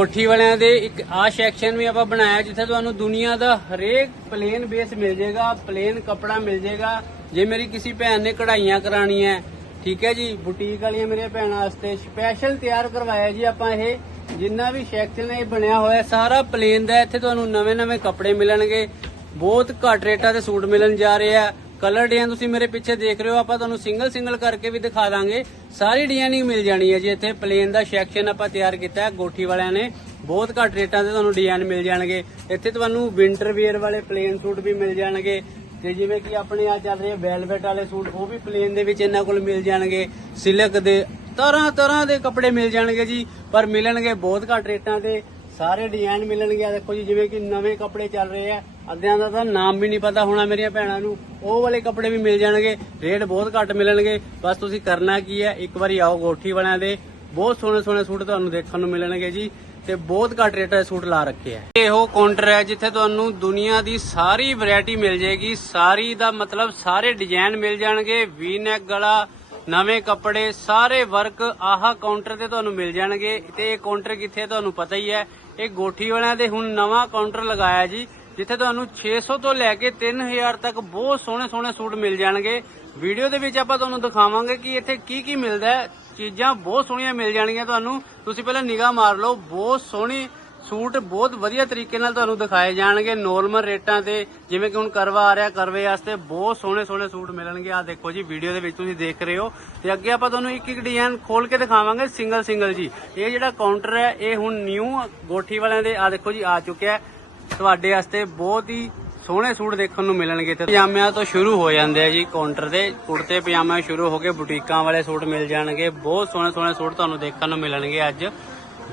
ਗੋਠੀ ਵਾਲਿਆਂ ਦੇ ਇੱਕ ਆ ਸੈਕਸ਼ਨ ਵੀ ਆਪਾਂ ਬਣਾਇਆ, ਜਿੱਥੇ ਤੁਹਾਨੂੰ ਦੁਨੀਆ ਦਾ ਹਰੇਕ ਪਲੇਨ ਬੇਸ ਮਿਲ ਜਾਏਗਾ ਪਲੇਨ ਕਪੜਾ ਮਿਲ ਜਾਏਗਾ। ਜੇ ਮੇਰੀ ਕਿਸੇ ਭੈਣ ਨੇ ਕਢਾਈਆਂ ਕਰਾਣੀਆਂ ਠੀਕ ਹੈ ਜੀ? ਬੁਟੀਕ ਵਾਲੀਆਂ ਮੇਰੀਆਂ ਭੈਣਾਂ ਵਾਸਤੇ ਸਪੈਸ਼ਲ ਤਿਆਰ ਕਰਵਾਇਆ ਜੀ ਆਪਾਂ ਇਹ। ਜਿੰਨਾ ਵੀ ਸੈਕਸ਼ਨ ਇਹ ਬਣਿਆ ਹੋਇਆ, ਸਾਰਾ ਪਲੇਨ ਦਾ ਇੱਥੇ ਤੁਹਾਨੂੰ ਨਵੇਂ-ਨਵੇਂ ਕੱਪੜੇ ਮਿਲਣਗੇ। ਬਹੁਤ ਘੱਟ ਰੇਟਾਂ ਤੇ ਸੂਟ ਮਿਲਣ ਜਾ ਰਹੇ ਆ। ਕਲਰ ਡਿਜ਼ਾਈਨ ਤੁਸੀਂ ਮੇਰੇ ਪਿੱਛੇ ਦੇਖ ਰਹੇ ਹੋ, ਆਪਾਂ ਤੁਹਾਨੂੰ ਸਿੰਗਲ ਸਿੰਗਲ ਕਰਕੇ ਵੀ ਦਿਖਾ ਦਾਂਗੇ। ਸਾਰੀ ਡਿਜ਼ਾਈਨਿੰਗ ਮਿਲ ਜਾਣੀ ਹੈ ਜੀ ਇੱਥੇ। ਪਲੇਨ ਦਾ ਸੈਕਸ਼ਨ ਆਪਾਂ ਤਿਆਰ ਕੀਤਾ ਹੈ, ਗੋਠੀ ਵਾਲਿਆਂ ਨੇ। ਬਹੁਤ ਘੱਟ ਰੇਟਾਂ ਤੇ ਤੁਹਾਨੂੰ ਡਿਜ਼ਾਈਨ ਮਿਲ ਜਾਣਗੇ। ਇੱਥੇ ਤੁਹਾਨੂੰ ਵਿੰਟਰ ਵੇਅਰ ਵਾਲੇ ਪਲੇਨ ਸੂਟ ਵੀ ਮਿਲ ਜਾਣਗੇ। ਤੇ ਜਿਵੇਂ ਕਿ ਆਪਣੇ ਆ ਚੱਲ ਰਹੇ ਵੈਲਵਟ ਵਾਲੇ ਸੂਟ, ਉਹ ਵੀ ਪਲੇਨ ਦੇ ਵਿੱਚ ਇਹਨਾਂ ਕੋਲ ਮਿਲ ਜਾਣਗੇ। ਸਿਲਕ ਦੇ ਤਰ੍ਹਾਂ ਤਰ੍ਹਾਂ ਦੇ ਕੱਪੜੇ ਮਿਲ ਜਾਣਗੇ ਜੀ, ਪਰ ਮਿਲਣਗੇ ਬਹੁਤ ਘੱਟ ਰੇਟਾਂ ਤੇ। ਸਾਰੇ ਡਿਜ਼ਾਈਨ ਮਿਲਣਗੇ। ਆ ਦੇਖੋ ਜੀ, ਜਿਵੇਂ ਕਿ ਨਵੇਂ ਕੱਪੜੇ ਚੱਲ ਰਹੇ ਆ। ਅੱਧਿਆਂ ਦਾ ਤਾਂ ਨਾਮ ਵੀ ਨਹੀਂ ਪਤਾ ਹੋਣਾ ਮੇਰੀਆਂ ਭੈਣਾਂ ਨੂੰ। ਉਹ ਵਾਲੇ ਕੱਪੜੇ ਵੀ ਮਿਲ ਜਾਣਗੇ, ਰੇਟ ਬਹੁਤ ਘੱਟ ਮਿਲਣਗੇ। ਬਸ ਤੁਸੀਂ ਕਰਨਾ ਕੀ ਹੈ, ਇੱਕ ਵਾਰੀ ਆਓ ਗੋਠੀ ਵਾਲਿਆਂ ਦੇ। ਬਹੁਤ ਸੋਹਣੇ ਸੋਹਣੇ ਸੂਟ ਤੁਹਾਨੂੰ ਦੇਖਣ ਨੂੰ ਮਿਲਣਗੇ ਜੀ ਤੇ ਬਹੁਤ ਘੱਟ ਰੇਟ ਦੇ ਸੂਟ ਲਾ ਰੱਖੇ ਆ। ਇਹ ਉਹ ਕਾਊਂਟਰ ਹੈ ਜਿੱਥੇ ਤੁਹਾਨੂੰ ਦੁਨੀਆ ਦੀ ਸਾਰੀ ਵੈਰਾਈਟੀ ਮਿਲ ਜਾਏਗੀ। ਸਾਰੀ ਦਾ ਮਤਲਬ ਸਾਰੇ ਡਿਜ਼ਾਈਨ ਮਿਲ ਜਾਣਗੇ। ਵੀ ਨੈਕ ਗਲਾ ਨਵੇਂ ਕੱਪੜੇ, ਸਾਰੇ ਵਰਕ ਆਹ ਕਾਊਂਟਰ ਤੇ ਤੁਹਾਨੂੰ ਮਿਲ ਜਾਣਗੇ। ਤੇ ਇਹ ਕਾਊਂਟਰ ਕਿੱਥੇ ਤੁਹਾਨੂੰ ਪਤਾ ਹੀ ਹੈ। ਇਹ ਗੋਠੀ ਵਾਲਿਆਂ ਦੇ ਹੁਣ ਨਵਾਂ ਕਾਊਂਟਰ ਲਗਾਇਆ ਜੀ। ਜਿੱਥੇ ਤੁਹਾਨੂੰ 600 ਤੋਂ ਲੈ ਕੇ 3000 ਤੱਕ ਬਹੁਤ ਸੋਹਣੇ ਸੋਹਣੇ ਸੂਟ ਮਿਲ ਜਾਣਗੇ। ਵੀਡੀਓ ਦੇ ਵਿੱਚ ਆਪਾਂ ਤੁਹਾਨੂੰ ਦਿਖਾਵਾਂਗੇ ਕਿ ਇੱਥੇ ਕੀ ਕੀ ਮਿਲਦਾ ਹੈ। ਚੀਜ਼ਾਂ ਬਹੁਤ ਸੋਹਣੀਆਂ ਮਿਲ ਜਾਣਗੀਆਂ ਤੁਹਾਨੂੰ। ਤੁਸੀਂ ਪਹਿਲਾਂ ਨਿਗਾਹ ਮਾਰ ਲਓ, ਬਹੁਤ ਸੋਹਣੀ ਸੂਟ ਬਹੁਤ ਵਧੀਆ ਤਰੀਕੇ ਨਾਲ ਤੁਹਾਨੂੰ ਦਿਖਾਏ ਜਾਣਗੇ ਨੋਰਮਲ ਰੇਟਾਂ ਤੇ। ਜਿਵੇਂ ਕਿ ਹੁਣ ਕਰਵਾ ਆ ਰਿਹਾ, ਕਰਵੇ ਵਾਸਤੇ ਬਹੁਤ ਸੋਹਣੇ ਸੋਹਣੇ ਸੂਟ ਮਿਲਣਗੇ। ਆ ਦੇਖੋ ਜੀ, ਵੀਡੀਓ ਦੇ ਵਿੱਚ ਤੁਸੀਂ ਦੇਖ ਰਹੇ ਹੋ। ਤੇ ਅੱਗੇ ਆਪਾਂ ਤੁਹਾਨੂੰ ਇੱਕ ਇੱਕ ਡਿਜ਼ਾਈਨ ਖੋਲ ਕੇ ਦਿਖਾਵਾਂਗੇ ਸਿੰਗਲ ਸਿੰਗਲ ਜੀ। ਇਹ ਜਿਹੜਾ ਕਾਊਂਟਰ ਹੈ, ਇਹ ਹੁਣ ਨਿਊ ਗੋਠੀ ਵਾਲਿਆਂ ਦੇ ਆ ਦੇਖੋ ਜੀ, ਆ ਚੁੱਕਿਆ ਹੈ। ਤੁਹਾਡੇ ਵਾਸਤੇ ਬਹੁਤ ਹੀ ਸੋਹਣੇ ਸੂਟ ਦੇਖਣ ਨੂੰ ਮਿਲਣਗੇ ਤੇ ਪਜਾਮਿਆਂ ਤੋਂ ਸ਼ੁਰੂ ਹੋ ਜਾਂਦੇ ਆ ਜੀ ਕਾਊਂਟਰ ਦੇ। ਕੁੜਤੇ, ਪਜਾਮੇ ਸ਼ੁਰੂ ਹੋ ਕੇ ਬੁਟੀਕਾਂ ਵਾਲੇ ਸੂਟ ਮਿਲ ਜਾਣਗੇ। ਬਹੁਤ ਸੋਹਣੇ ਸੋਹਣੇ ਸੂਟ ਤੁਹਾਨੂੰ ਦੇਖਣ ਨੂੰ ਮਿਲਣਗੇ ਅੱਜ।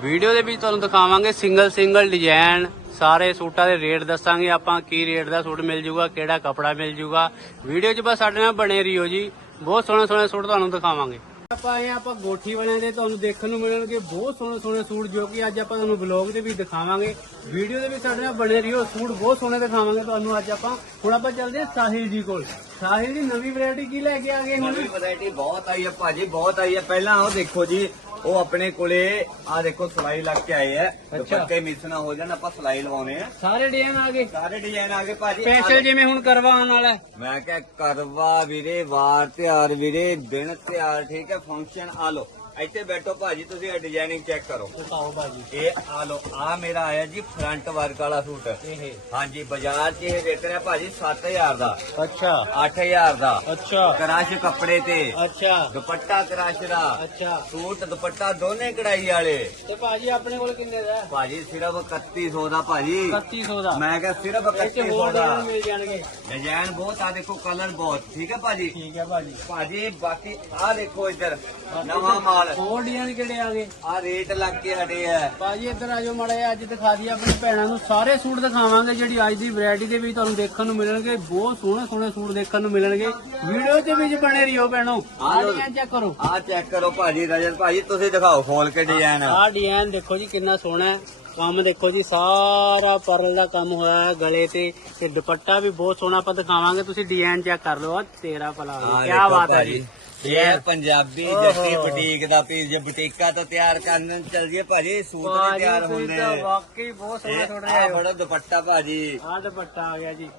ਵੀਡੀਓ ਦੇ ਵਿੱਚ ਤੁਹਾਨੂੰ ਦਿਖਾਵਾਂਗੇ ਸਿੰਗਲ ਸਿੰਗਲ ਡਿਜ਼ਾਈਨ। ਸਾਰੇ ਸੂਟਾਂ ਦੇ ਰੇਟ ਦੱਸਾਂਗੇ ਆਪਾਂ ਕੀ ਰੇਟ ਦਾ ਸੂਟ ਮਿਲ ਜੂਗਾ, ਕਿਹੜਾ ਕੱਪੜਾ ਮਿਲ ਜੂਗਾ। ਵੀਡੀਓ 'ਚ ਬਸ ਸਾਡੇ ਨਾਲ ਬਣੇ ਰਹੀਓ ਜੀ। ਬਹੁਤ ਸੋਹਣੇ ਸੋਹਣੇ ਸੂਟ ਤੁਹਾਨੂੰ ਦਿਖਾਵਾਂਗੇ। ਆਪਾਂ ਆਏ ਆਪਾਂ ਗੋਠੀ ਵਾਲਿਆਂ ਦੇ ਤੁਹਾਨੂੰ ਦੇਖਣ ਨੂੰ ਮਿਲਣਗੇ। ਬਹੁਤ ਸੋਹਣੇ ਸੋਹਣੇ ਸੂਟ ਜੋ ਕਿ ਅੱਜ ਆਪਾਂ ਤੁਹਾਨੂੰ ਬਲੌਗ ਦੇ ਵੀ ਦਿਖਾਵਾਂਗੇ। ਵੀਡੀਓ ਦੇ ਵੀ ਸਾਡੇ ਨਾਲ ਬਣੇ ਰਹੀਓ, ਸੂਟ ਬਹੁਤ ਸੋਹਣੇ ਦਿਖਾਵਾਂਗੇ ਤੁਹਾਨੂੰ ਅੱਜ ਆਪਾਂ। ਹੁਣ ਆਪਾਂ ਚੱਲਦੇ ਹਾਂ ਸਾਹਿਲ ਜੀ ਕੋਲ। ਸਾਹਿਲ ਜੀ, ਨਵੀਂ ਵੈਰਾਈਟੀ ਕੀ ਲੈ ਕੇ ਆ ਗਏ ਹੁਣ? ਨਵੀਂ ਵੈਰਾਈਟੀ ਬਹੁਤ ਆਈ ਹੈ ਭਾਜੀ, ਬਹੁਤ ਆਈ ਹੈ ਪਹਿਲਾਂ ਉਹ ਦੇਖੋ ਜੀ ਉਹ ਆਪਣੇ ਕੋਲੇ ਆ ਦੇਖੋ ਸਲਾਈ ਲੱਗ ਕੇ ਆਏ ਹੈ ਦੁਪੱਟੇ ਮਿਸ ਨਾ ਹੋ ਜਾਣ ਆਪਾਂ ਸਲਾਈ ਲਵਾਉਣੇ ਆ। ਸਾਰੇ ਡਿਜ਼ਾਈਨ ਆ ਗਏ? ਸਾਰੇ ਡਿਜ਼ਾਈਨ ਆ ਗਏ ਭਾਜੀ। ਸਪੈਸ਼ਲ ਜਿਵੇਂ ਹੁਣ ਕਰਵਾ ਆਉਣ ਵਾਲਾ ਹੈ। ਮੈਂ ਕਿਹਾ ਕਰਵਾ ਵੀਰੇ ਵਾਰ ਤਿਆਰ ਵੀਰੇ ਦਿਨ ਤਿਆਰ ਠੀਕ ਹੈ ਫੰਕਸ਼ਨ ਆ ਲੋ ਇੱਥੇ ਬੈਠੋ ਭਾਜੀ ਤੁਸੀਂ ਇਹ ਡਿਜ਼ਾਈਨਿੰਗ ਚੈੱਕ ਕਰੋ। ਦਿਖਾਓ ਬਾਜੀ ਇਹ ਆ ਲੋ ਆ ਮੇਰਾ ਆਇਆ ਜੀ ਫਰੰਟ ਵਰਕ ਵਾਲਾ ਸੂਟ। ਇਹ। ਹਾਂਜੀ ਬਾਜ਼ਾਰ 'ਚ ਇਹ ਵੇਚ ਰਿਹਾ ਭਾਜੀ 7000 ਦਾ। ਅੱਛਾ। 8000 ਦਾ। ਅੱਛਾ। ਕਰਾਸ਼ ਕੱਪੜੇ ਤੇ। ਅੱਛਾ। ਦੁਪੱਟਾ ਕਰਾਸ਼ ਦਾ। ਅੱਛਾ। ਸੂਟ ਦੁਪੱਟਾ ਦੋਨੇ ਕਢਾਈ ਵਾਲੇ। ਤੇ ਬਾਜੀ ਆਪਣੇ ਕੋਲ ਕਿੰਨੇ ਦਾ? ਭਾਜੀ ਸਿਰਫ 3100 ਦਾ ਭਾਜੀ। 3100 ਦਾ। ਮੈਂ ਕਿਹਾ ਸਿਰਫ ਇਹ ਚ 3100 ਹੋਰ ਦਾ। ਮਿਲ ਜਾਣਗੇ। ਡਿਜ਼ਾਈਨ ਬਹੁਤ ਆ ਦੇਖੋ ਕਲਰ ਬਹੁਤ ਠੀਕ ਹੈ ਭਾਜੀ? ਠੀਕ ਹੈ ਬਾਜੀ ਭਾਜੀ ਬਾਕੀ ਆ ਦੇਖੋ ਇੱਧਰ ਨਵਾਂ ਮਾਲ ਹੋਰ ਡਿਜ਼ਾਈਨ ਕਿਹੜੇ ਆ ਗਏ? ਆ ਰੇਟ ਲੱਗ ਕੇ ਹਟੇ ਆ। ਬਾਜੀ ਇੱਧਰ ਆਜੋ ਮਾੜਾ ਜਿਹਾ ਅੱਜ ਦਿਖਾ ਦਈਏ ਆਪਣੀ ਭੈਣਾਂ ਨੂੰ। ਸਾਰੇ ਸੂਟ ਦਿਖਾਵਾਂਗੇ ਜਿਹੜੀ ਅੱਜ ਦੀ ਵੈਰਾਈਟੀ ਦੇ ਵਿੱਚ ਤੁਹਾਨੂੰ ਦੇਖਣ ਨੂੰ ਮਿਲਣਗੇ। ਬਹੁਤ ਸੋਹਣੇ ਸੋਹਣੇ ਸੂਟ ਦੇਖਣ ਨੂੰ ਮਿਲਣਗੇ। ਵੀਡੀਓ ਦੇ ਵਿੱਚ ਬਣੇ ਰਹੀਓ ਭੈਣੋ। ਆਹ ਡਿਜ਼ਾਈਨ ਚੈੱਕ ਕਰੋ। ਆ ਚੈੱਕ ਕਰੋ ਭਾਜੀ ਰਜਤ ਭਾਜੀ ਤੁਸੀਂ ਦਿਖਾਓ ਖੋਲ ਕੇ ਡਿਜ਼ਾਈਨ ਆਹ ਡਿਜ਼ਾਈਨ ਦੇਖੋ ਜੀ ਕਿੰਨਾ ਸੋਹਣਾ ਹੈ। ਕੰਮ ਦੇਖੋ ਜੀ ਸਾਰਾ ਪਰਲ ਦਾ ਕੰਮ ਹੋਇਆ ਹੈ ਗਲੇ ਤੇ। ਤੇ ਦੁਪੱਟਾ ਵੀ ਬਹੁਤ ਸੋਹਣਾ ਆਪਾਂ ਦਿਖਾਵਾਂਗੇ। ਤੁਸੀਂ ਡਿਜ਼ਾਈਨ ਚੈੱਕ ਕਰ ਲਓ ਆ ਤੇਰਾ ਭਲਾ। ਕੀ ਬਾਤ ਹੈ ਜੀ। ਇਹ ਪੰਜਾਬੀ ਜੱਟੀ ਬੁਟੀਕ ਦਾ ਪੀਸ ਜੇ ਬੁਟੀਕਾ ਤਾਂ ਤਿਆਰ ਕਰਨ ਚੱਲ ਜੀਏ ਭਾਜੀ ਸੂਟ ਭਾਜੀ ਤਿਆਰ ਹੁੰਦੇ ਤਾਂ ਵਾਕਈ ਬਹੁਤ ਸੋਹਣਾ ਆ ਰਹੇ ਹੋ। ਬੜਾ ਦੁਪੱਟਾ ਭਾਜੀ। ਆਹ ਦੁਪੱਟਾ ਆ ਗਿਆ ਜੀ।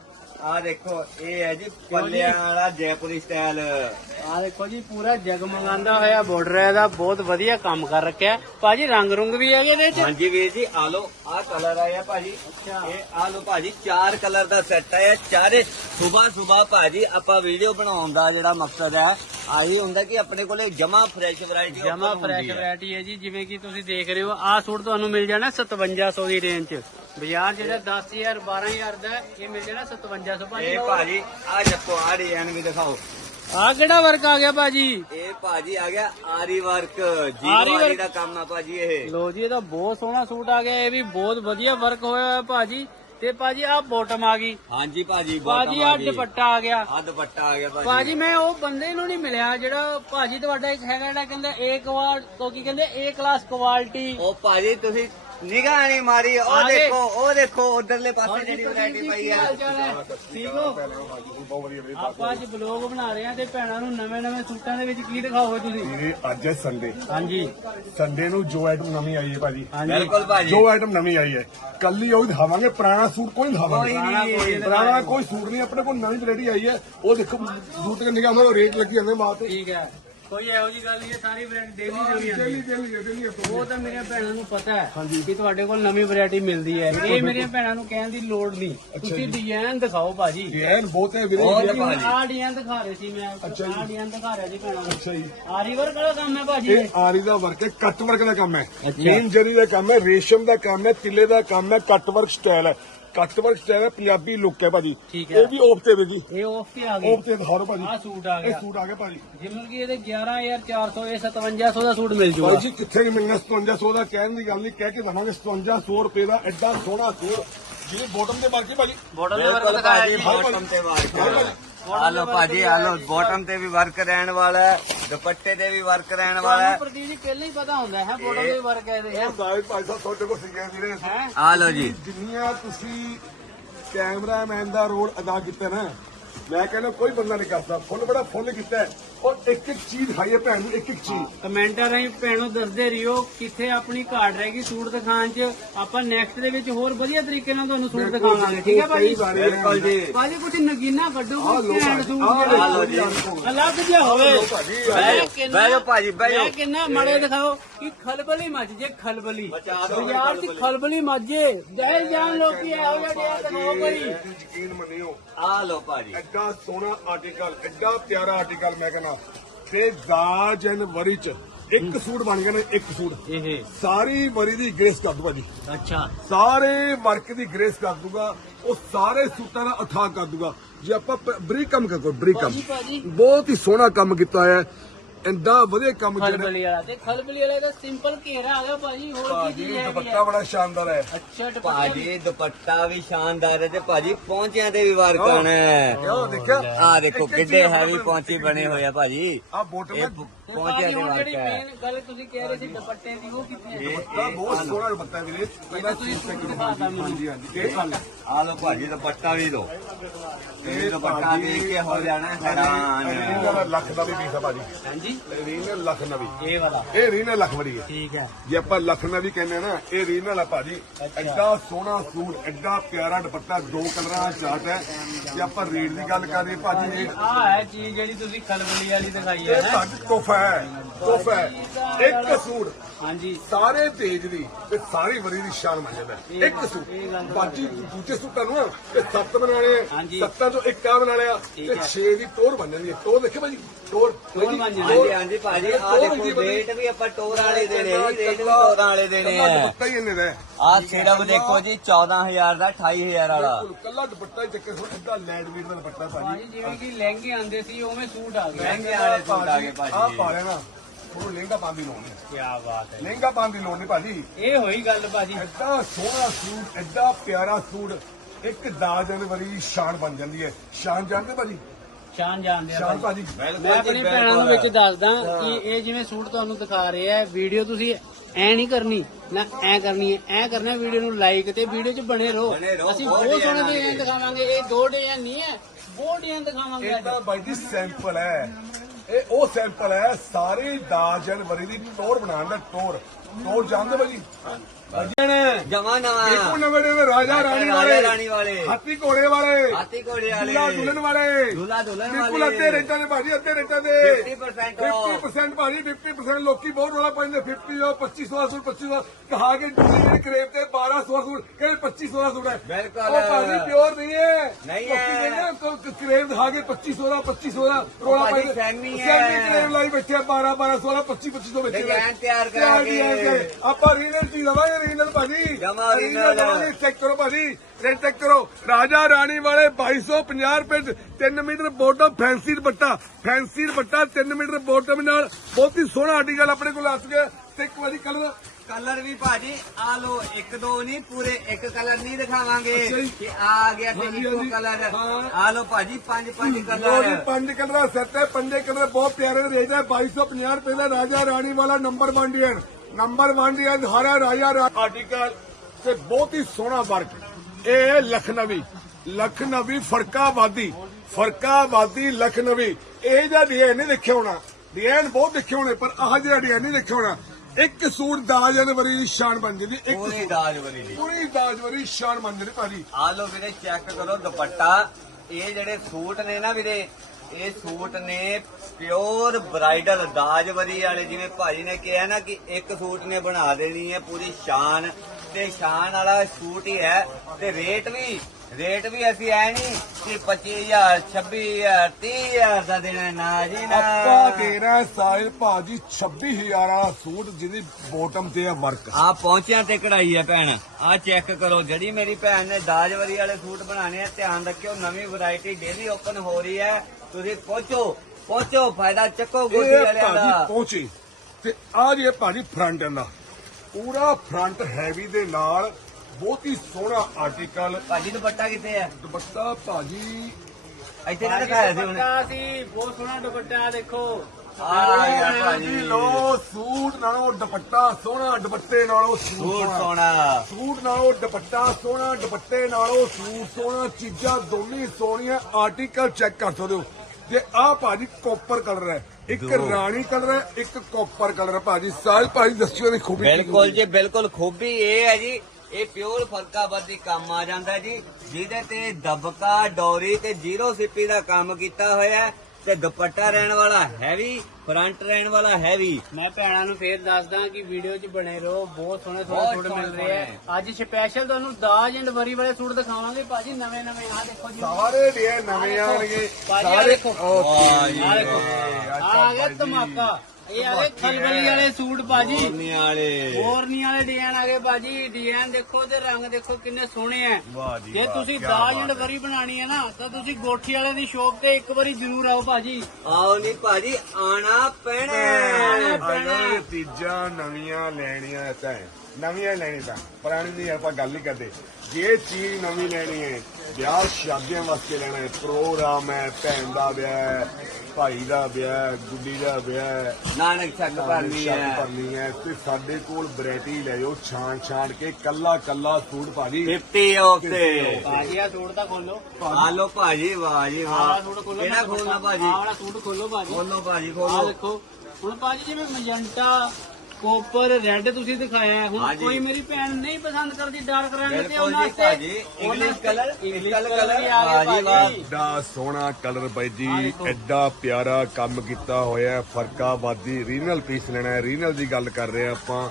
ਆ ਦੇਖੋ ਇਹ ਹੈ ਜੀ ਪੱਲਿਆਂ ਵਾਲਾ ਜੈਪੁਰੀ ਸਟਾਈਲ ਆ ਦੇਖੋ ਜੀ ਪੂਰਾ ਜਗਮਗਾਉਂਦਾ ਹੋਇਆ ਬਾਰਡਰ ਇਹਦਾ ਬਹੁਤ ਵਧੀਆ ਕੰਮ ਕਰ ਰੱਖਿਆ। ਭਾਜੀ ਰੰਗ ਰੁੰਗ ਵੀ ਹੈਗੇ ਇਹਦੇ ਚ ਹਾਂਜੀ ਵੀਰ ਜੀ ਆ ਲੋ ਆ ਕਲਰ ਆਇਆ ਭਾਜੀ। ਅੱਛਾ। ਇਹ ਆ ਲੋ ਭਾਜੀ ਚਾਰ ਕਲਰ ਦਾ ਸੈੱਟ ਹੈ ਚਾਰੇ ਸਵੇਰ ਸਵੇਰ ਭਾਜੀ ਆਪਾਂ ਵੀਡੀਓ ਬਣਾਉਣ ਦਾ ਜਿਹੜਾ ਮਕਸਦ ਹੈ ਆਹੀ ਹੁੰਦਾ ਕਿ ਆਪਣੇ ਕੋਲੇ ਜਮਾ ਫਰੈਸ਼ ਵੈਰਾਈਟੀ ਜਮਾ ਫਰੈਸ਼ ਵੈਰਾਈਟੀ ਹੈ। ਜੀ ਜਿਵੇਂ ਕਿ ਤੁਸੀਂ ਦੇਖ ਰਹੇ ਹੋ ਆਹ ਸੂਟ ਤੁਹਾਨੂੰ ਮਿਲ ਜਾਣਾ 5700 ਦੀ ਰੇਂਜ ਚ। ਬਾਜ਼ਾਰ ਜਿਹੜਾ 10000 12000 ਦਾ ਹੈ, ਇਹ ਮਿਲ ਜਾਣਾ 5700 ਭਾਜੀ ਇਹ ਭਾਜੀ ਆ ਜੱਕੋ ਆ ਡਿਜ਼ਾਈਨ ਵੀ ਦਿਖਾਓ। ਆਹ ਕਿਹੜਾ ਵਰਕ ਆ ਗਿਆ ਭਾਜੀ ਇਹ ਭਾਜੀ ਆ ਗਿਆ ਆਰੀ ਵਰਕ ਆਰੀ ਜੀਰੋ। ਆਰੀ ਦਾ ਕੰਮ ਆ ਭਾਜੀ ਇਹ। ਲੋ ਜੀ ਇਹਦਾ ਬਹੁਤ ਸੋਹਣਾ ਸੂਟ ਆ ਗਿਆ ਇਹ ਵੀ ਬਹੁਤ ਵਧੀਆ ਵਰਕ ਹੋਇਆ ਹੋਇਆ ਭਾਜੀ ਤੇ ਭਾਜੀ ਆਹ ਬਾਟਮ ਆ ਗਈ। ਹਾਂਜੀ ਭਾਜੀ ਭਾਜੀ ਆਹ ਦੁਪੱਟਾ ਆ ਗਿਆ। ਆ ਦੁਪੱਟਾ ਆ ਗਿਆ ਭਾਜੀ। ਭਾਜੀ ਮੈਂ ਉਹ ਬੰਦੇ ਨੂੰ ਨਹੀਂ ਮਿਲਿਆ ਜਿਹੜਾ ਭਾਜੀ ਤੁਹਾਡਾ ਇੱਕ ਹੈਗਾ ਜਿਹੜਾ ਕਹਿੰਦਾ ਏ ਕੁਆਲ ਤੋਂ ਕੀ ਕਹਿੰਦੇ? ਏ ਕਲਾਸ ਕੁਆਲਿਟੀ ਉਹ ਭਾਜੀ ਤੁਸੀਂ ਨਿਗਾਹ ਨਹੀਂ ਮਾਰੀ ਉਹ ਆ। ਦੇਖੋ ਉਹ ਦੇਖੋ ਉਧਰਲੇ ਪਾਸੇ ਜਿਹੜੀ ਵੈਰਾਈਟੀ ਪਈ ਆ? ਠੀਕ ਹੋ। ਬਹੁਤ ਵਧੀਆ ਵੀਰੇ ਆਪਾਂ ਅੱਜ ਬਲੌਗ ਬਣਾ ਰਹੇ ਹਾਂ ਤੇ ਭੈਣਾਂ ਨੂੰ ਨਵੇਂ ਨਵੇਂ ਸੂਟਾਂ ਦੇ ਵਿੱਚ ਕੀ ਦਿਖਾਓਗੇ ਤੁਸੀਂ? ਵੀਰੇ ਅੱਜ ਹੈ ਸੰਡੇ ਹਾਂਜੀ। ਸੰਡੇ ਨੂੰ ਜੋ ਆਈਟਮ ਨਵੀਂ ਆਈ ਹੈ ਭਾਜੀ। ਹਾਂਜੀ। ਬਿਲਕੁਲ ਭਾਜੀ। ਜੋ ਆਈਟਮ ਨਵੀਂ ਆਈ ਹੈ। ਕੱਲ ਹੀ ਉਹ ਦਿਖਾਵਾਂਗੇ ਪੁਰਾਣਾ ਸੂਟ ਕੋਈ ਦਿਖਾਵਾਂਗੇ। ਨਹੀਂ। ਪੁਰਾਣਾ ਕੋਈ ਸੂਟ ਨਹੀਂ ਆਪਣੇ ਕੋਲ ਨਵੀਂ ਵੈਰਾਈਟੀ ਆਈ ਹੈ। ਉਹ ਦੇਖੋ ਸੂਟ ਤੇ ਨਿਗਾਹ ਮਾਰੋ ਰੇਟ ਲੱਗੀ ਜਾਂਦੇ ਬਾਤ ਠੀਕ ਹੈ। ਕੋਈ ਇਹੋ ਜੀ ਗੱਲ ਨਹੀਂ ਹੈ ਸਾਰੀ ਬ੍ਰਾਂਡ ਡੇਲੀ ਨਵੀਂ ਆਉਂਦੀ ਡੇਲੀ ਡੇਲੀ ਡੇਲੀ ਉਹ ਤਾਂ ਮੇਰੀਆਂ ਭੈਣਾਂ ਨੂੰ ਪਤਾ ਹੈ ਕਿ ਤੁਹਾਡੇ ਕੋਲ ਨਵੀਂ ਵੈਰਾਈਟੀ ਮਿਲਦੀ ਹੈ। ਇਹ ਮੇਰੀਆਂ ਭੈਣਾਂ ਨੂੰ ਕਹਿਣ ਦੀ ਲੋੜ ਨਹੀਂ। ਤੁਸੀਂ ਡਿਜ਼ਾਈਨ ਦਿਖਾਓ ਭਾਜੀ। ਡਿਜ਼ਾਈਨ ਬਹੁਤ ਹੈ ਵੀਰੇ ਬਹੁਤ ਡਿਜ਼ਾਈਨ। ਭਾਜੀ। ਆਹ ਡਿਜ਼ਾਈਨ ਦਿਖਾ ਰਹੇ ਸੀ ਮੈਂ। ਅੱਛਾ ਜੀ। ਆਹ ਡਿਜ਼ਾਈਨ ਦਿਖਾ ਰਿਹਾ ਜੀ ਭੈਣਾਂ ਨੂੰ। ਅੱਛਾ ਜੀ। ਆਰੀ ਵਰਕ ਵਾਲਾ ਕੰਮ ਹੈ ਭਾਜੀ ਇਹ। ਇਹ ਆਰੀ ਦਾ ਵਰਕ ਹੈ ਕੱਟ ਵਰਕ ਦਾ ਕੰਮ ਹੈ। ਅੱਛਾ। ਮੇਨ ਜਰੀ ਦਾ ਕੰਮ ਹੈ ਰੇਸ਼ਮ ਦਾ ਕੰਮ ਹੈ ਤਿੱਲੇ ਦਾ ਕੰਮ ਹੈ ਕੱਟ ਵਰਕ ਸਟਾਈਲ ਹੈ। ਕੱਟ ਵਰਕ ਸਟਾਈਲ ਹੈ ਪੰਜਾਬੀ ਲੁੱਕ ਹੈ ਭਾਜੀ। ਠੀਕ ਹੈ। ਇਹ ਵੀ ਓਪ ਤੇ ਵੀ ਜੀ। ਇਹ ਆਫ ਤੇ ਆ ਗਈ। ਓਪ ਤੇ ਦਿਖਾਓ ਭਾਜੀ। ਆਹ ਸੂਟ ਆ ਇਹ ਗਿਆ ਸੂਟ ਆ ਗਿਆ ਭਾਜੀ। ਜਿਵੇਂ ਕਿ ਇਹਦੇ 11400 ਇਹ 5700 ਦਾ ਸੂਟ ਮਿਲ ਭਾਈ ਜੂਗਾ ਜੀ ਕਿੱਥੇ ਨਹੀਂ ਮਿਲਣਾ 5700 ਦਾ ਕਹਿਣ ਦੀ ਗੱਲ ਨਹੀਂ ਕਹਿ ਕੇ ਦਵਾਂਗੇ 5700 ਰੁਪਏ ਦਾ ਐਡਾ ਸੋਹਣਾ ਸੂਟ। ਜਿਹਦੇ ਬੋਟਮ ਤੇ ਬਾਕੀ ਭਾਜੀ। ਬੋਟਲ ਦੇ ਵਰਕ ਬਿਲਕੁਲ ਦਿਖਾਇਆ ਭਾਜੀ ਜੀ ਬੋਟਮ ਤੇ ਵਰਕ ਆ ਲੋ ਭਾਜੀ ਆ ਲੋ ਬੋਟਮ ਤੇ ਵੀ ਵਰਕ ਰਹਿਣ ਵਾਲਾ ਹੈ ਦੁਪੱਟੇ ਤੇ ਵੀ ਵਰਕ ਰਹਿਣ ਵਾਲਾ ਹੈ। ਪ੍ਰਦੀਪ ਜੀ ਪਹਿਲਾਂ ਹੀ ਪਤਾ ਹੁੰਦਾ ਹੈ ਬੋਟਲ ਦੇ ਵਰਕ ਹੈ ਇਹਦੇ। ਭਾਈ ਸਾਹਿਬ ਤੁਹਾਡੇ ਕੋਲ ਸੀਗੇ ਵੀਰੇ ਹੈ? ਆ ਲੋ ਜੀ। ਜਿੰਨੀਆਂ ਤੁਸੀਂ ਕੈਮਰਾਮੈਨ ਦਾ ਰੋਲ ਅਦਾ ਕੀਤਾ ਨਾ ਮੈਂ ਕਹਿੰਦਾ ਕੋਈ ਬੰਦਾ ਨਹੀਂ ਕਰਦਾ ਫੁੱਲ ਬੜਾ ਫੁੱਲ ਕੀਤਾ ਹੈ। ਔਰ ਇੱਕ ਇੱਕ ਚੀਜ਼ ਖਾਈਏ ਭੈਣ ਨੂੰ ਇੱਕ ਇੱਕ ਚੀਜ਼। ਕਮੈਂਟਰ ਰਾਹੀਂ ਭੈਣੋ ਦੱਸਦੇ ਰਹੀਓ ਕਿੱਥੇ ਆਪਣੀ ਘਾਟ ਰਹਿ ਗਈ ਸੂਟ ਦਿਖਾਉਣ 'ਚ। ਆਪਾਂ ਨੈਕਸਟ ਦੇ ਵਿੱਚ ਹੋਰ ਵਧੀਆ ਤਰੀਕੇ ਨਾਲ ਤੁਹਾਨੂੰ ਸੂਟ ਦਿਖਾਵਾਂਗੇ ਠੀਕ ਹੈ ਭਾਜੀ? ਕਈ ਵਾਰੀ ਬਿਲਕੁਲ ਜੀ। ਭਾਜੀ ਕੁਝ ਨਗੀਨਾ ਕੱਢੋ ਆਹ ਲਓ ਕੋਈ ਘੈਂਟ ਭਾਜੀ, ਸੂਟ ਆਹ ਲਓ ਜੀ। ਅਲੱਗ ਜਿਹਾ ਹੋਵੇ। ਲਓ ਭਾਜੀ, ਮੈਂ ਬਹਿ ਜਾਓ, ਕਹਿੰਦਾ- ਬਹਿ ਜਾਓ ਭਾਜੀ, ਬਹਿ ਜਾਓ। ਮੈਂ ਕਿੰਨਾ ਮਾੜੇ ਦਿਖਾਓ ਕਿ ਖਲਬਲੀ ਮੱਚ ਜੇ ਖਲਬਲੀ। ਬਚਾ ਦਿਓ ਬਾਜ਼ਾਰ 'ਚ ਖਲਬਲੀ। ਮੱਚ ਜੇ। ਜੈ ਜਾਨ ਲੋਕੀ ਇਹੋ ਜਿਹਾ ਡਿਆ ਦਿਖਾਓ ਭਾਈ ਯਕੀਨ ਮੰਨਿਓ। ਆ ਲੋ ਭਾਜੀ। ਐਡਾ ਸੋਹਣਾ ਆਰਟੀਕਲ ਐਡਾ ਪਿਆਰਾ ਆਰਟੀਕਲ ਮੈਂ ਕਹਿੰਦਾ ਤੇ ਦਾ ਜਨਵਰੀ ਚ ਇੱਕ ਸੂਟ ਬਣ ਗਿਆ ਨਾ ਇੱਕ ਸੂਟ। ਇਹ ਸਾਰੀ ਵਰੀ ਦੀ ਗ੍ਰੇਸ ਕਰ ਦੂ ਭਾਜੀ ਅੱਛਾ। ਸਾਰੇ ਵਰਕ ਦੀ ਗ੍ਰੇਸ ਕਰ ਦੂਗਾ। ਉਹ ਸਾਰੇ ਸੂਟਾਂ ਦਾ ਅਥਾਹ ਕਰ ਦੂਗਾ। ਜੇ ਆਪਾਂ ਬਰੀਕ ਕੰਮ ਕਰੋ ਬਰੀਕ ਕੰਮ। ਬਹੁਤ ਹੀ ਸੋਹਣਾ ਕੰਮ ਕੀਤਾ ਹੈ। ਇੰਦਾ ਵਧੀਆ ਕੰਮ ਜਿਹੜਾ ਖਲਬਲੀ ਵਾਲਾ ਤੇ ਖਲਬਲੀ ਵਾਲਾ ਦਾ ਸਿੰਪਲ ਘੇਰਾ ਆ ਗਿਆ ਭਾਜੀ ਹੋਰ ਕੀ ਭਾਜੀ ਚੀਜ਼ ਹੈਗੀ ਦੁਪੱਟਾ ਬੜਾ ਸ਼ਾਨਦਾਰ ਹੈ। ਅੱਛਾ ਦੁਪੱਟਾ ਭਾਜੀ ਦੁਪੱਟਾ ਵੀ ਸ਼ਾਨਦਾਰ ਹੈ ਤੇ ਭਾਜੀ ਪਹੁੰਚਿਆਂ ਤੇ ਵੀ ਵਰਕ ਆਣਾ ਹੈ। ਕਿਉਂ ਦੇਖਿਆ? ਆ ਦੇਖੋ ਕਿੱਡੇ ਹੈਵੀ ਪਹੁੰਚੇ ਬਣੇ ਹੋਏ ਆ ਭਾਜੀ। ਆ ਬੋਟਮ ਇਹ ਹੈ ਪਹੁੰਚਿਆਂ ਤੇ ਜਿਹੜੀ ਹੈ। ਮੇਨ ਗੱਲ ਤੁਸੀਂ ਕਹਿ ਰਹੇ ਸੀ ਦੁਪੱਟੇ ਦੀ ਉਹ ਕਿੱਥੇ ਹੈ? ਦੁਪੱਟਾ ਬਹੁਤ ਸੋਹਣਾ ਦੁਪੱਟਾ ਵੀਰੇ। ਪਹਿਲਾਂ ਤੁਸੀਂ ਚੀਜ਼ ਸੂਟ ਤੇ ਦਿਖਾਤਾ ਮੈਨੂੰ ਹਾਂਜੀ ਹਾਂਜੀ। ਇਹ ਗੱਲ ਆ ਲੋ ਭਾਜੀ ਦੁਪੱਟਾ ਵੀ ਦੋ ਇਹ ਦੁਪੱਟਾ ਦੇਖ ਕੇ ਹੋ ਜਾਣਾ ਰੀਨ ਹੈਰਾਨ। ਦਾ ਲੱਖ ਦਾ ਵੀ ਪੀਸ ਹੈ ਭਾਜੀ। ਹਾਂਜੀ। ਰੀਨ ਲੱਖ ਦਾ ਵੀ। ਇਹ ਵਾਲਾ। ਇਹ ਰੀਨ ਲੱਖ ਵੜੀ ਹੈ। ਠੀਕ ਹੈ। ਜੇ ਆਪਾਂ ਲੱਖ ਦਾ ਵੀ ਕਹਿੰਦੇ ਆ ਨਾ ਇਹ ਰੀਨ ਵਾਲਾ ਭਾਜੀ ਐਡਾ ਸੋਹਣਾ ਸੂਟ ਐਡਾ ਪਿਆਰਾ ਦੁਪੱਟਾ ਦੋ ਕਲਰਾਂ ਦਾ ਚਾਰਟ ਹੈ। ਜੇ ਆਪਾਂ ਰੇਟ ਦੀ ਗੱਲ ਕਰੀਏ ਭਾਜੀ ਇਹ ਆਹ ਹੈ ਚੀਜ਼ ਜਿਹੜੀ ਤੁਸੀਂ ਖਲਬਲੀ ਵਾਲੀ ਦਿਖਾਈ ਹੈ ਇਹ ਹੈਂ? ਸਾਡੀ ਤੋਹਫਾ ਹੈ ਤੋਹਫਾ ਹੈ। ਇੱਕ ਸੂਟ ਹਾਂਜੀ ਸਾਰੇ ਪੇਜ ਦੀ। ਤੇ ਸਾਰੀ ਵਰੀ ਦੀ ਸ਼ਾਨ ਬਣ ਜਾਂਦਾ। ਹੈ। ਇੱਕ ਸੂਟ ਬਾਕੀ ਦੂਜੇ ਸੂਟਾਂ ਨੂੰ ਨਾ ਤੇ ਸੱਤ ਬਣਾ ਲਏ ਹਾਂਜੀ। ਸੱਤਾਂ ਤੋਂ ਇੱਕ ਆ ਬਣਾ ਲਿਆ ਠੀਕ ਤੇ ਹੈ। 6 ਦੀ ਟੋਰ ਬਣ ਜਾਂਦੀ ਹੈ। ਟੋਰ ਦੇਖੇ ਭਾਜੀ? ਟੋਰ ਟੋਰ ਬਣ ਜਾਂਦੀ ਹੈ। ਹਾਂਜੀ ਹਾਂਜੀ ਭਾਜੀ ਆ ਦੇਖੋ ਰੇਟ ਵੀ ਆਪਾਂ ਟੋਰ ਵਾਲੇ ਦੇਣੇ ਆ ਜੀ ਰੇਟ ਵੀ ਟੋਰ ਵਾਲੇ ਦੇਣੇ ਕੱਲਾ ਆ। ਦੁਪੱਟਾ ਹੀ ਇੰਨੇ ਦਾ ਹੈ। ਆ ਸਿਰਫ ਦੇਖੋ ਜੀ 14000 ਦਾ 28000 ਵਾਲਾ। ਬਿਲਕੁਲ ਕੱਲਾ ਦੁਪੱਟਾ ਹੀ ਚੱਕੇ ਸੋ ਅੱਧਾ ਲੈਂਡ ਵੀਰ ਦਾ ਦੁਪੱਟਾ ਭਾਜੀ। ਭਾਜੀ ਜਿਵੇਂ ਕਿ ਲਹਿੰਗੇ ਆਂਦੇ ਸੀ ਉਵੇਂ ਸੂਟ ਆ ਗਏ। ਲਹਿੰਗੇ ਵਾਲੇ ਸੂਟ ਆ ਗਏ ਆ ਭਾਜੀ ਪਾ ਲੈਣਾ ਉਹਨੂੰ ਲਹਿੰਗਾ ਪਾਉਣ ਦੀ ਲੋੜ ਨਹੀਂ। ਕੀ ਬਾਤ ਹੈ। ਲਹਿੰਗਾ ਪਾਉਣ ਦੀ ਲੋੜ ਨਹੀਂ ਭਾਜੀ। ਇਹ ਹੋਈ ਗੱਲ ਭਾਜੀ। ਐਡਾ ਸੋਹਣਾ ਸੂਟ ਐਡਾ ਪਿਆਰਾ ਸੂਟ ਇੱਕ ਦਾ ਜਨਵਰੀ ਸ਼ਾਨ ਬਣ ਜਾਂਦੀ ਹੈ। ਸ਼ਾਨ ਜਾਣਦੇ ਭਾਜੀ? ਸ਼ਾਨ ਜਾਣਦੇ ਆ ਸ਼ਾਨ ਭਾਜੀ। ਭਾਜੀ। ਮੈਂ ਆਪਣੀ ਭੈਣਾਂ ਨੂੰ ਵਿੱਚ ਦੱਸਦਾ ਕਿ ਇਹ ਜਿਵੇਂ ਸੂਟ ਤੁਹਾਨੂੰ ਦਿਖਾ ਰਹੇ ਆ ਵੀਡੀਓ ਤੁਸੀਂ ਐ ਨਹੀਂ ਕਰਨੀ ਨਾ ਐ ਕਰਨੀ ਹੈ। ਐ ਕਰਨਾ ਵੀਡੀਓ ਨੂੰ ਲਾਈਕ ਤੇ ਵੀਡੀਓ 'ਚ ਬਣੇ ਰਹੋ। ਬਣੇ ਰਹੋ, ਅਸੀਂ ਬਹੁਤ ਬਹੁਤ ਸੋਹਣੇ design ਡਿਜ਼ਾਈਨ ਦਿਖਾਵਾਂਗੇ। ਇਹ ਦੋ ਡਿਜ਼ਾਈਨ ਨਹੀਂ ਹੈ ਬਹੁਤ ਡਿਜ਼ਾਈਨ ਦਿਖਾਵਾਂਗੇ ਇਹ ਅੱਜ। ਤਾਂ ਬਾਈ ਜੀ ਸੈਂਪਲ ਹੈ। ਇਹ ਉਹ ਸੈਂਪਲ ਹੈ ਸਾਰੇ ਦਾ ਜਨਵਰੀ ਦੀ ਟੋਰ ਬਣਾਉਣ ਦਾ ਟੋਰ। ਟੋਰ ਜਾਣਦੇ ਭਾਜੀ ਜਮਾ ਨਵਾਂ। ਬਿਲਕੁਲ ਨਵੇਂ ਨਵੇਂ ਰਾਜਾ ਰਾਣੀ ਵਾਲੇ ਰਾਣੀ ਵਾਲੇ। ਹਾਥੀ ਘੋੜੇ ਵਾਲੇ ਹਾਥੀ ਘੋੜੇ ਵਾਲੇ। ਦੁੱਲਾ ਦੁਲਨ ਵਾਲੇ। ਦੁੱਲਾ ਬਿਲਕੁਲ ਵਾਲੇ। ਅੱਧੇ ਰੇਟਾਂ ਦੇ ਭਾਜੀ ਅੱਧੇ ਰੇਟਾਂ ਦੇ। 50% off। 50% ਭਾਜੀ 50% ਲੋਕੀ ਬਹੁਤ ਰੋਲਾ ਪਾਉਂਦੇ 50 ਉਹ 2500 ਸੂਟ 2500 ਕਹਾ ਕੇ ਜਿਹੜੇ ਕਰੇਬ ਤੇ 1200 ਸੂਟ ਕਹਿੰਦੇ 2500 ਸੂਟ ਹੈ। ਬਿਲਕੁਲ। ਉਹ ਭਾਜੀ ਪਿਓਰ ਨਹੀਂ ਹੈ। ਨਹੀਂ ਲੋਕੀ ਹੈ। ਕਹਿੰਦੇ ਆ, ਕ- ਕਰੇਬ ਦਿਖਾ ਕੇ 2500 ਦਾ 2500 ਦਾ ਰੋਲਾ ਪਾਉਂਦੇ ਸੈਮੀ ਕਰੇਬ ਲਾਈ ਬੈਠੇ ਆ 12 1200 ਦਾ 25 2500 ਵਿੱਚ ਤਿਆਰ ਕਰਾ ਕੇ। ਆਪਾਂ ਰੀਨਲ ਚੀਜ਼ ਲਵਾਂਗੇ ਰੀਨਲ ਭਾਜੀ। ਜਮਾਂ ਰੀਨਲ original। ਲਵਾਂਗੇ ਚੈੱਕ ਕਰੋ ਭਾਜੀ ਰੇਟ ਚੈੱਕ ਕਰੋ। ਰਾਜਾ ਰਾਣੀ ਵਾਲੇ 2250 ਰੁਪਏ 'ਚ 3 metre bottom fancy dupatta fancy dupatta 3 metre bottom ਨਾਲ। ਬਹੁਤ ਹੀ ਸੋਹਣਾ ਆਰਟੀਕਲ ਆਪਣੇ ਕੋਲ ਆ ਚੁੱਕਿਆ ਤੇ ਇੱਕ ਵਾਰੀ ਕਲਰ ਕਲਰ ਵੀ ਭਾਜੀ ਆ ਲੋ ਇੱਕ ਦੋ ਨਹੀਂ ਪੂਰੇ ਇੱਕ ਕਲਰ ਨਹੀਂ ਦਿਖਾਵਾਂਗੇ। ਅੱਛਾ ਜੀ। ਕਿ ਆ ਗਿਆ ਤੇ ਹਾਂਜੀ, ਇੱਕੋ ਹਾਂਜੀ। ਕਲਰ ਹਾਂ। ਆ ਲੋ ਭਾਜੀ ਪੰਜ ਪੰਜ ਲੋ ਜੀ ਕਲਰ ਪੰਜ ਕਲਰ ਦਾ ਸੈੱਟ ਹੈ ਪੰਜੇ ਕਲਰ ਬਹੁਤ ਪਿਆਰੇ ਰੇਟ ਹੈ। 2250 ਰੁਪਏ ਦਾ ਰਾਜਾ ਰਾਣੀ ਵਾਲਾ ਨੰਬਰ 1 ਡਿਜ਼ਾਈਨ ਨੰਬਰ 1 ਦੀ ਅੱਜ ਹਰਾ ਰਾਜਾ ਆਰਟੀਕਲ ਤੇ ਬਹੁਤ ਹੀ ਸੋਹਣਾ ਵਰਕ ਇਹ ਲਖਨਵੀ। ਲਖਨਵੀ ਫਰਕਾਬਾਦੀ ਫਰਕਾਬਾਦੀ ਲਖਨਵੀ। ਇਹ ਜਿਹਾ ਡਿਜ਼ਾਈਨ ਨਹੀਂ ਦੇਖਿਆ ਹੋਣਾ। ਡਿਜ਼ਾਈਨ ਬਹੁਤ ਦੇਖੇ ਹੋਣੇ ਪਰ ਆਹ ਜਿਹੜਾ ਡਿਜ਼ਾਈਨ ਨਹੀਂ ਦੇਖਿਆ ਹੋਣਾ। ਇੱਕ ਸੂਟ ਦਾ ਜਨਵਰੀ ਦੀ ਸ਼ਾਨ ਬਣ ਜਾਂਦੀ। ਇੱਕ ਪੂਰੀ ਦਾਜਵਰੀ ਦੀ। ਪੂਰੀ ਦਾਜਵਰੀ ਸ਼ਾਨ ਬਣ ਜਾਂਦੀ ਭਾਜੀ। ਆ ਲੋ ਵੀਰੇ ਚੈੱਕ ਕਰੋ ਦੁਪੱਟਾ। ਇਹ ਜਿਹੜੇ ਸੂਟ ਨੇ ਨਾ ਵੀਰੇ ਇਹ ਸੂਟ ਨੇ ਪਿਓਰ ਬ੍ਰਾਈਡਲ ਦਾਜਵਰੀ ਵਾਲੇ ਜਿਵੇਂ ਭਾਜੀ ਨੇ ਕਿਹਾ ਨਾ ਕਿ ਇੱਕ ਸੂਟ ਨੇ ਬਣਾ ਦੇਣੀ ਹੈ ਪੂਰੀ ਸ਼ਾਨ। ਤੇ ਸ਼ਾਨ ਵਾਲਾ ਸੂਟ ਹੀ ਹੈ। ਤੇ ਰੇਟ ਵੀ ਰੇਟ ਵੀ ਅਸੀਂ ਐ ਨਹੀਂ ਕਿ 25000 26000 30000 ਦਾ ਦੇਣਾ ਨਾ ਜੀ ਨਾ। ਆਪਾਂ ਦੇਣਾ ਸਾਹਿਲ ਭਾਜੀ 26000 ਵਾਲਾ ਸੂਟ ਜਿਹਦੀ ਬੋਟਮ ਤੇ ਆ ਵਰਕ ਆ ਪਹੁੰਚਿਆਂ ਤੇ ਕਢਾਈ ਹੈ ਭੈਣ। ਆ ਚੈੱਕ ਕਰੋ ਜਿਹੜੀ ਮੇਰੀ ਭੈਣ ਨੇ ਦਾਜਵਰੀ ਵਾਲੇ ਸੂਟ ਬਣਾਣੇ ਆ ਧਿਆਨ ਰੱਖਿਓ ਨਵੀਂ ਵੈਰਾਈਟੀ ਡੇਲੀ ਓਪਨ ਹੋ ਰਹੀ ਹੈ। ਤੁਸੀਂ ਪਹੁੰਚੋ ਪਹੁੰਚੋ ਫਾਇਦਾ ਚੱਕੋ ਇਹ ਵਾਲਿਆਂ ਭਾਜੀ ਦਾ। ਪਹੁੰਚੇ। ਤੇ ਆ ਜੇ ਭਾਜੀ ਫਰੰਟ ਦਾ। ਪੂਰਾ ਫਰੰਟ ਹੈਵੀ ਦੇ ਨਾਲ ਬਹੁਤ ਹੀ ਸੋਹਣਾ ਆਰਟੀਕਲ ਭਾਜੀ ਦੁਪੱਟਾ ਕਿੱਥੇ ਹੈ ਦੁਪੱਟਾ ਭਾਜੀ ਇੱਥੇ ਨਾ ਦਿਖਾਇਆ ਸੀ ਉਹਨੇ। ਦੁਪੱਟਾ ਸੀ ਬਹੁਤ ਸੋਹਣਾ ਦੁਪੱਟਾ ਦੇਖੋ। ਆ ਭਾਜੀ। ਲੋ ਸੂਟ ਨਾਲੋਂ ਦੁਪੱਟਾ ਸੋਹਣਾ ਦੁਪੱਟੇ ਨਾਲੋਂ ਸੂਟ ਸੂਟ ਸੋਹਣਾ। ਸੋਹਣਾ। ਸੂਟ ਨਾਲੋਂ ਦੁਪੱਟਾ ਸੋਹਣਾ ਦੁਪੱਟੇ ਨਾਲੋਂ ਸੂਟ ਸੋਹਣਾ ਚੀਜ਼ਾਂ ਦੋਨੀ ਸੋਹਣੀਆਂ। ਆਰਟੀਕਲ ਚੈੱਕ ਕਰ ਸਕਦੇ ਹੋ। ਜੇ ਆਹ ਭਾਜੀ ਕੋਪਰ ਕਲਰ ਹੈ ਇੱਕ। ਰਾਣੀ ਕਲਰ ਹੈ ਇੱਕ ਕੋਪਰ ਕਲਰ ਹੈ ਭਾਜੀ। ਸਾਲ ਭਾਜੀ ਦੱਸਿਓ ਦੀ ਖੂਬੀ ਬਿਲਕੁਲ ਜੀ ਬਿਲਕੁਲ ਖੂਬੀ ਇਹ ਹੈ ਜੀ। ਇਹ ਪਿਓਰ ਫਰਕਾਬਾਦੀ ਕੰਮ ਆ ਜਾਂਦਾ ਜੀ ਜਿਹਦੇ ਤੇ ਦਬਕਾ ਡੋਰੀ ਤੇ ਜ਼ੀਰੋ ਸਿੱਪੀ ਦਾ ਕੰਮ ਕੀਤਾ ਹੋਇਆ ਤੇ ਦੁਪੱਟਾ ਰਹਿਣ ਵਾਲਾ ਹੈਵੀ ਫਰੰਟ ਰਹਿਣ ਵਾਲਾ ਹੈਵੀ ਮੈਂ ਭੈਣਾਂ ਨੂੰ ਫੇਰ ਦੱਸਦਾ ਕਿ ਵੀਡੀਓ 'ਚ ਬਣੇ ਰਹੋ ਬਹੁਤ ਸੋਹਣੇ ਬਹੁਤ ਸੋਹਣੇ ਸੂਟ ਮਿਲ ਸੋਹਣੇ ਰਹੇ ਆ। ਅੱਜ ਸਪੈਸ਼ਲ ਤੁਹਾਨੂੰ ਦਾਜ ਐਂਡ ਵਰੀ ਵਾਲੇ ਸੂਟ ਦਿਖਾਵਾਂਗੇ ਭਾਜੀ ਨਵੇਂ ਨਵੇਂ। ਆ ਦੇਖੋ ਜੀ। ਸਾਰੇ ਦੇ ਨਵੇਂ ਆਣਗੇ ਭਾਜੀ ਆਹ ਸਾਰੇ ਦੇਖੋ। ਵਾਹ ਜੀ, ਆ ਦੇਖੋ। ਅੱਛਾ ਆ ਗਿਆ। ਧਮਾਕਾ। ਇਹ ਆ ਗਏ ਖਲਬਲੀ ਵਾਲੇ ਸੂਟ ਭਾਜੀ। ਕੋਰਨੀ ਵਾਲੇ। ਮੋਰਨੀ ਵਾਲੇ ਡਿਜ਼ਾਈਨ ਆ ਗਏ ਭਾਜੀ। ਡਿਜ਼ਾਈਨ ਦੇਖੋ ਤੇ ਰੰਗ ਦੇਖੋ ਕਿੰਨੇ ਸੋਹਣੇ ਆ। ਵਾਹ ਜੀ ਜੇ ਤੁਸੀਂ ਦਾਜ ਐਂਡ ਵਰੀ ਬਣਾਣੀ ਹੈ ਨਾ ਤਾਂ ਤੁਸੀਂ ਗੋਠੀ ਵਾਲੇ ਦੀ ਸ਼ੋਪ ਤੇ ਇੱਕ ਵਾਰੀ ਜ਼ਰੂਰ ਆਓ ਭਾਜੀ। ਆਓ ਨਹੀਂ ਭਾਜੀ ਆਣਾ ਪੈਣਾ। ਆਉਣਾ ਪੈਣਾ। ਚੀਜ਼ਾਂ ਨਵੀਆਂ ਲੈਣੀਆਂ ਤਾਂ। ਨਵੀਆਂ ਲੈਣੀ ਤਾਂ ਪੁਰਾਣੀ ਦੀ ਆਪਾਂ ਗੱਲ ਨਹੀਂ ਕਰਦੇ। ਜੇ ਚੀਜ਼ ਨਵੀਂ ਲੈਣੀ ਹੈ ਵਿਆਹ ਸ਼ਾਦੀਆਂ ਵਾਸਤੇ ਲੈਣਾ ਹੈ ਪ੍ਰੋਗਰਾਮ ਹੈ ਭੈਣ ਦਾ ਵਿਆਹ ਹੈ ਭਾਈ ਦਾ ਵਿਆਹ ਹੈ ਗੁੱਡੀ ਦਾ ਵਿਆਹ ਹੈ ਨਾਨਕ ਛੱਕ ਭਰਨੀ ਹੈ। ਭਰਨੀ ਹੈ ਤੇ ਸਾਡੇ ਕੋਲ ਵੈਰਾਈਟੀ ਲੈ ਜਾਓ ਛਾਣ ਛਾਣ ਕੇ ਕੱਲਾ ਕੱਲਾ ਸੂਟ ਭਾਜੀ। 50 ਆਫ ਤੇ। ਭਾਜੀ ਆ ਸੂਟ ਤਾਂ ਖੋਲੋ ਆ ਲੋ ਭਾਜੀ ਵਾਹ ਜੀ ਵਾਹ। ਵਾਲਾ ਸੂਟ ਖੋਲੋ ਕਿਹੜਾ ਖੋਲਣਾ ਭਾਜੀ? ਆਹ ਵਾਲਾ ਸੂਟ ਖੋਲੋ ਭਾਜੀ। ਖੋਲੋ ਭਾਜੀ ਖੋਲੋ ਦੇਖੋ। ਹੁਣ ਭਾਜੀ ਜਿਵੇਂ ਮਜੰਟਾ ਕੋਪਰ ਰੈੱਡ ਤੁਸੀਂ ਦਿਖਾਇਆ ਹੈ। ਹੁਣ ਹਾਂਜੀ। ਕੋਈ ਮੇਰੀ ਭੈਣ ਨਹੀਂ ਪਸੰਦ ਕਰਦੀ ਡਾਰਕ ਰੰਗ ਤੇ ਬਿਲਕੁਲ ਉਹਨਾਂ ਜੀ ਭਾਜੀ ਇੰਗਲਿਸ਼ ਕਲਰ ਇੰਗਲਿਸ਼ ਕਲਰ ਵੀ ਆ ਵਾਹ ਭਾਜੀ। ਐਡਾ ਸੋਹਣਾ ਕਲਰ ਬਾਈ ਜੀ। ਐਡਾ ਪਿਆਰਾ ਕੰਮ ਕੀਤਾ ਹੋਇਆ ਹੈ ਫਰਕਾਬਾਦੀ ਰੀਨਲ ਪੀਸ ਲੈਣਾ ਹੈ ਰੀਨਲ ਦੀ ਗੱਲ ਕਰ ਰਹੇ ਹਾਂ ਆਪਾਂ।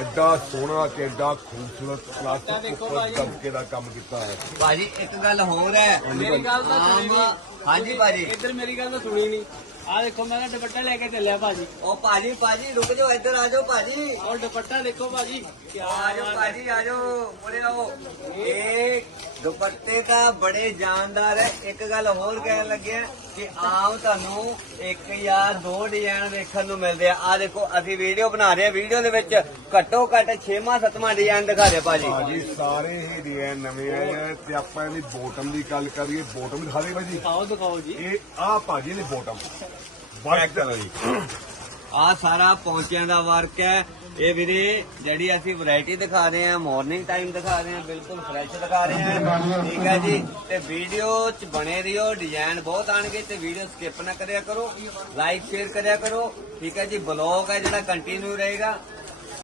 ਐਡਾ ਸੋਹਣਾ ਤੇ ਐਡਾ ਖੂਬਸੂਰਤ ਦੇਖੋ ਉੱਪਰ। ਦਬਕੇ ਦਾ ਕੰਮ ਕੀਤਾ ਹੈ ਭਾਜੀ ਇੱਕ ਗੱਲ ਹੋਰ ਹੈ। ਮੇਰੀ ਗੱਲ ਤਾਂ ਸੁਣੀ ਆਮ- ਨਹੀਂ ਹਾਂਜੀ ਭਾਜੀ। ਇੱਧਰ ਮੇਰੀ ਗੱਲ ਤਾਂ ਸੁਣੀ ਨਹੀਂ ਆਹ ਦੇਖੋ ਮੈਂ ਤਾਂ ਦੁਪੱਟਾ ਲੈ ਕੇ ਚੱਲਿਆ ਭਾਜੀ। ਉਹ ਭਾਜੀ ਭਾਜੀ ਰੁਕ ਜਾਓ ਇੱਧਰ ਆ ਜਾਓ ਭਾਜੀ। ਔਰ ਦੁਪੱਟਾ ਦੇਖੋ ਭਾਜੀ। ਕੀ ਆ ਜਾਓ ਭਾਜੀ ਆ ਜਾਓ ਉਰੇ ਆਓ ਇਹ ਦੁਪੱਟੇ ਤਾਂ ਬੜੇ ਜਾਨਦਾਰ ਹੈ ਇੱਕ ਗੱਲ ਹੋਰ ਕਹਿਣ ਲੱਗੇ ਹਾਂ ਕਿ ਆਮ ਤੁਹਾਨੂੰ ਇੱਕ ਜਾਂ ਦੋ ਡਿਜ਼ਾਈਨ ਦੇਖਣ ਨੂੰ ਮਿਲਦੇ ਆ। ਆ ਦੇਖੋ ਅਸੀਂ ਵੀਡੀਓ ਬਣਾ ਰਹੇ ਆ। ਵੀਡੀਓ ਦੇ ਵਿੱਚ ਘੱਟੋ ਘੱਟ 6ਵਾਂ 7ਵਾਂ ਡਿਜ਼ਾਈਨ ਦਿਖਾ ਦੇ ਭਾਜੀ। ਭਾਜੀ ਸਾਰੇ ਹੀ ਡਿਜ਼ਾਈਨ ਨਵੇਂ ਆਏ ਆ ਤੇ ਆਪਾਂ ਇਹਦੀ ਬੋਟਮ ਦੀ ਗੱਲ ਕਰੀਏ। ਬੋਟਮ ਦਿਖਾ ਦੇ ਭਾਜੀ। ਆਓ ਦਿਖਾਓ ਜੀ। ਇਹ ਆਹ ਭਾਜੀ ਨੇ ਬੋਟਮ ਵਾਈਟ ਕਲਰ ਦੀ। ਆ ਸਾਰਾ ਪੌਂਚਿਆਂ ਦਾ ਵਰਕ ਹੈ ਇਹ ਵੀਰੇ, ਜਿਹੜੀ ਅਸੀਂ ਵੈਰਾਈਟੀ ਦਿਖਾ ਰਹੇ ਹਾਂ ਮਾਰਨਿੰਗ ਟਾਈਮ ਦਿਖਾ ਰਹੇ ਹਾਂ, ਬਿਲਕੁਲ ਫਰੈਸ਼ ਦਿਖਾ ਰਹੇ ਹਾਂ। ਠੀਕ ਹੈ ਜੀ? ਤੇ ਵੀਡੀਓ ਚ ਬਣੇ ਰਹੀਓ ਡਿਜ਼ਾਈਨ ਬਹੁਤ ਆਣਗੇ ਤੇ ਵੀਡੀਓ ਸਕਿਪ ਨਾ ਕਰਿਆ ਕਰੋ ਲਾਈਕ ਸ਼ੇਅਰ ਕਰਿਆ ਕਰੋ। ਠੀਕ ਹੈ ਜੀ? ਬਲੌਗ ਹੈ ਜਿਹੜਾ ਕੰਟੀਨਿਊ ਰਹੇਗਾ।